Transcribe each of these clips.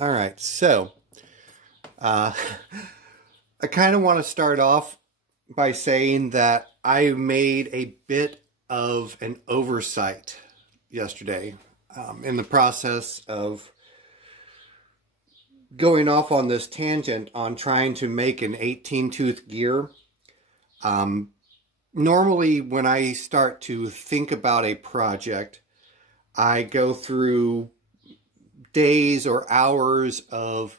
All right, so uh, I kind of want to start off by saying that I made a bit of an oversight yesterday in the process of going off on this tangent on trying to make an 18-tooth gear. Normally, when I start to think about a project, I go through days or hours of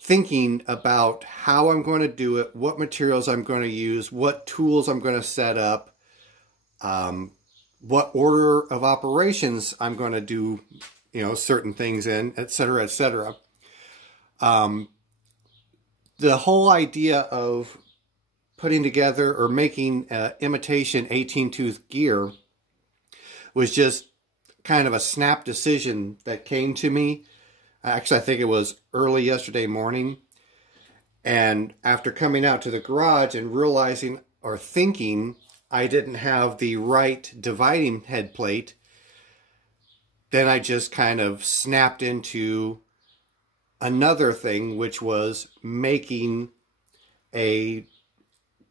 thinking about how I'm going to do it, what materials I'm going to use, what tools I'm going to set up, what order of operations I'm going to do, certain things in, etc., etc. The whole idea of putting together or making imitation 18-tooth gear was just kind of a snap decision that came to me. Actually, I think it was early yesterday morning. And after coming out to the garage and realizing or thinking I didn't have the right dividing head plate, then I just kind of snapped into another thing, which was making a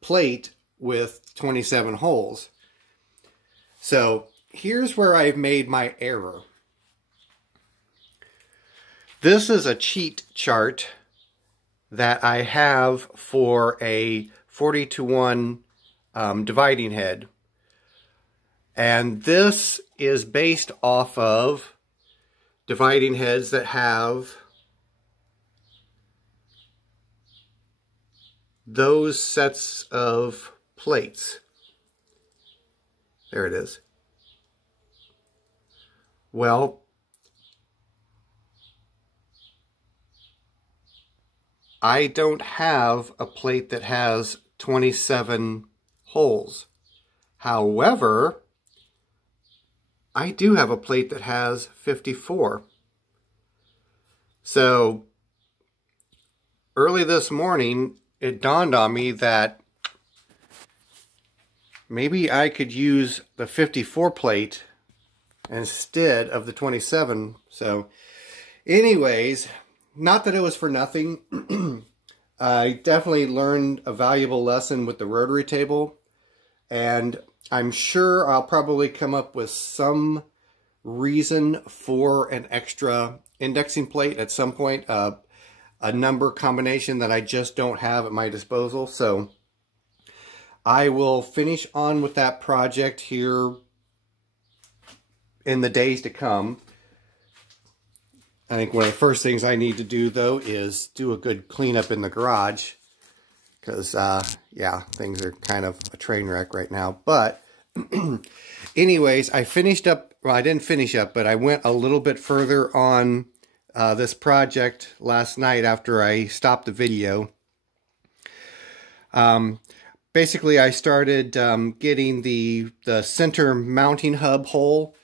plate with 27 holes. So here's where I've made my error. This is a cheat chart that I have for a 40-to-1 dividing head. And this is based off of dividing heads that have those sets of plates. There it is. Well, I don't have a plate that has 27 holes. However, I do have a plate that has 54. So, early this morning, it dawned on me that maybe I could use the 54 plate instead of the 27. So, anyways, not that it was for nothing. I definitely learned a valuable lesson with the rotary table, and I'm sure I'll probably come up with some reason for an extra indexing plate at some point, a number combination that I just don't have at my disposal. So I will finish on with that project here in the days to come. I think one of the first things I need to do, though, is do a good cleanup in the garage. Because, yeah, things are kind of a train wreck right now. But, anyways, I finished up, well, I didn't finish up, but I went a little bit further on this project last night after I stopped the video. Basically, I started getting the center mounting hub hole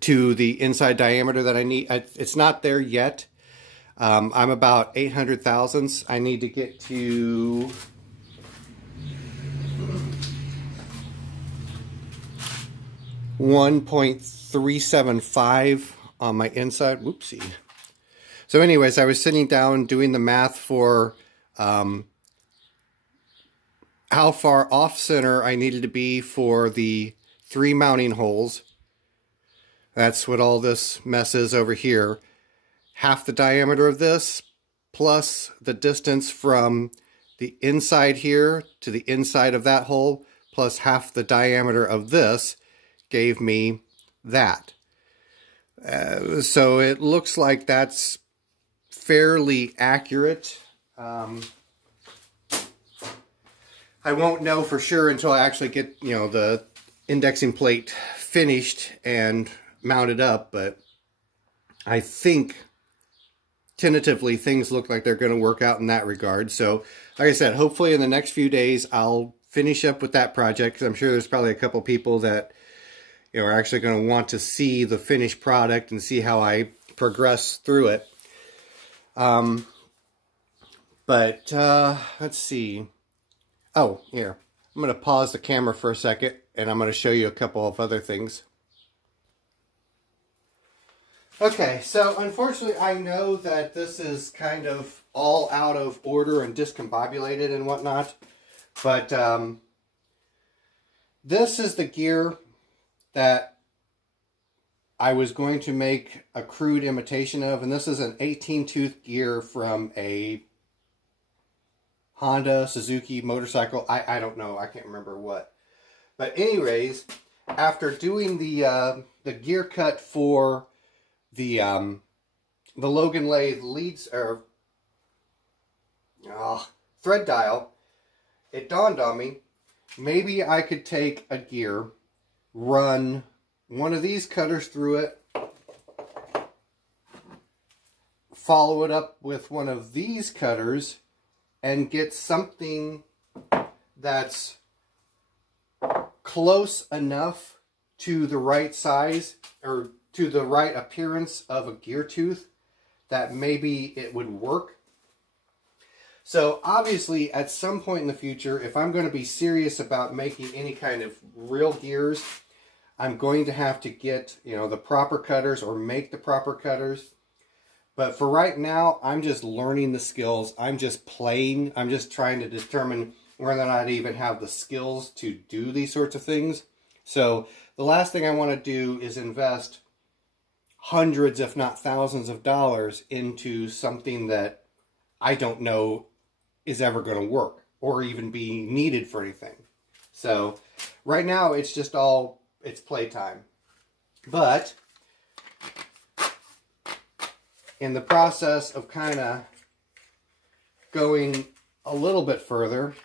to the inside diameter that I need. It's not there yet. I'm about 800 thousandths. I need to get to 1.375 on my inside. Whoopsie. So anyways, I was sitting down doing the math for how far off center I needed to be for the 3 mounting holes. That's what all this mess is over here. Half the diameter of this, plus the distance from the inside here to the inside of that hole, plus half the diameter of this, gave me that. So it looks like that's fairly accurate. I won't know for sure until I actually get, the indexing plate finished and mounted up, but I think tentatively things look like they're going to work out in that regard. So like I said, hopefully in the next few days I'll finish up with that project, because I'm sure there's probably a couple people that are actually going to want to see the finished product and see how I progress through it. But let's see. Oh, here, I'm going to pause the camera for a second and I'm going to show you a couple of other things. Okay, so unfortunately I know that this is kind of all out of order and discombobulated and whatnot, but this is the gear that I was going to make a crude imitation of, and this is an 18-tooth gear from a Honda, Suzuki motorcycle. I don't know, I can't remember what. But anyways, after doing the gear cut for the Logan lathe leads or thread dial, it dawned on me, maybe I could take a gear, run one of these cutters through it, follow it up with one of these cutters, and get something that's close enough to the right size or to the right appearance of a gear tooth that maybe it would work. So obviously at some point in the future, if I'm going to be serious about making any kind of real gears, I'm going to have to get, you know, the proper cutters or make the proper cutters. But for right now, I'm just learning the skills. I'm just playing. I'm just trying to determine whether or not I even have the skills to do these sorts of things. So the last thing I want to do is invest hundreds, if not thousands of dollars into something that I don't know is ever going to work or even be needed for anything. So right now it's just all, it's playtime. But in the process of kind of going a little bit further,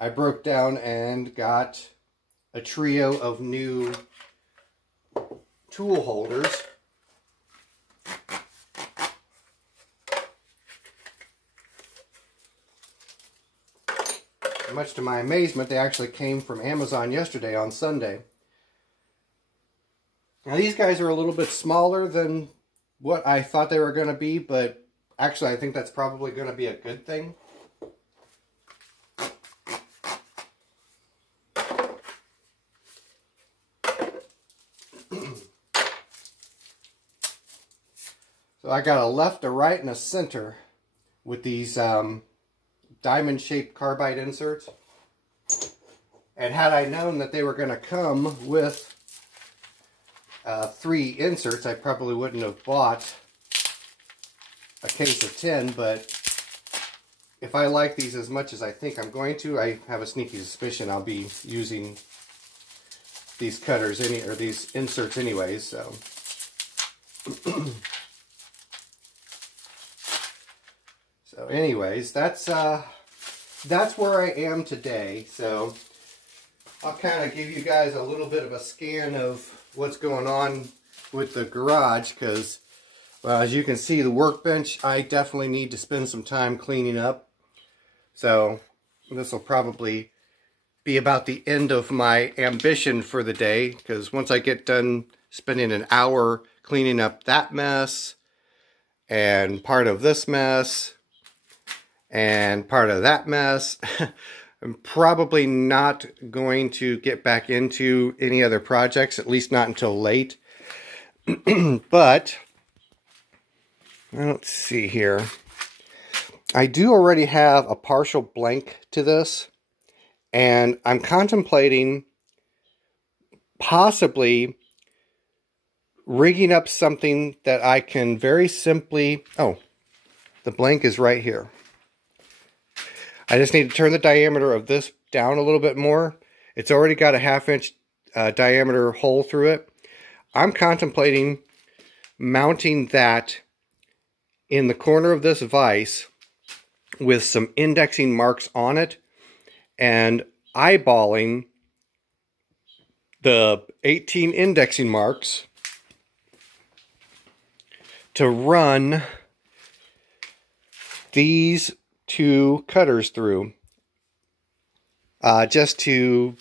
I broke down and got a trio of new tool holders. Much to my amazement, they actually came from Amazon yesterday on Sunday. Now these guys are a little bit smaller than what I thought they were going to be, but actually I think that's probably going to be a good thing. So I got a left, a right, and a center with these diamond-shaped carbide inserts. And had I known that they were going to come with 3 inserts, I probably wouldn't have bought a case of 10, but if I like these as much as I think I'm going to, I have a sneaky suspicion I'll be using these cutters, or these inserts anyways, so. So anyways, that's where I am today. So I'll kind of give you guys a little bit of a scan of what's going on with the garage, because, well, as you can see, the workbench, I definitely need to spend some time cleaning up. So this will probably be about the end of my ambition for the day, because once I get done spending an hour cleaning up that mess and part of this mess and part of that mess, I'm probably not going to get back into any other projects, at least not until late. But let's see here. I do already have a partial blank to this, and I'm contemplating possibly rigging up something that I can very simply... Oh, the blank is right here. I just need to turn the diameter of this down a little bit more. It's already got a 1/2 inch diameter hole through it. I'm contemplating mounting that in the corner of this vise with some indexing marks on it and eyeballing the 18 indexing marks to run these 2 cutters through, just to,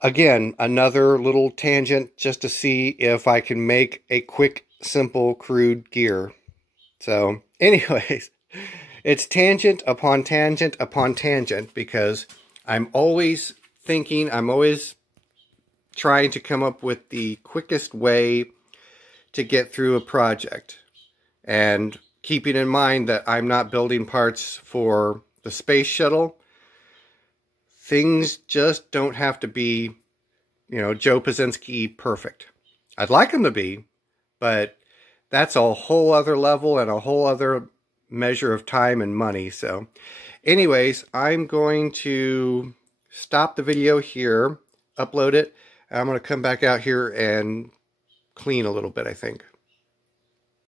again, another little tangent, just to see if I can make a quick, simple, crude gear. So anyways, it's tangent upon tangent upon tangent, because I'm always thinking, I'm always trying to come up with the quickest way to get through a project. And keeping in mind that I'm not building parts for the space shuttle, things just don't have to be, you know, Joe Pazinski perfect. I'd like them to be, but that's a whole other level and a whole other measure of time and money. So anyways, I'm going to stop the video here, upload it, and I'm going to come back out here and clean a little bit, I think.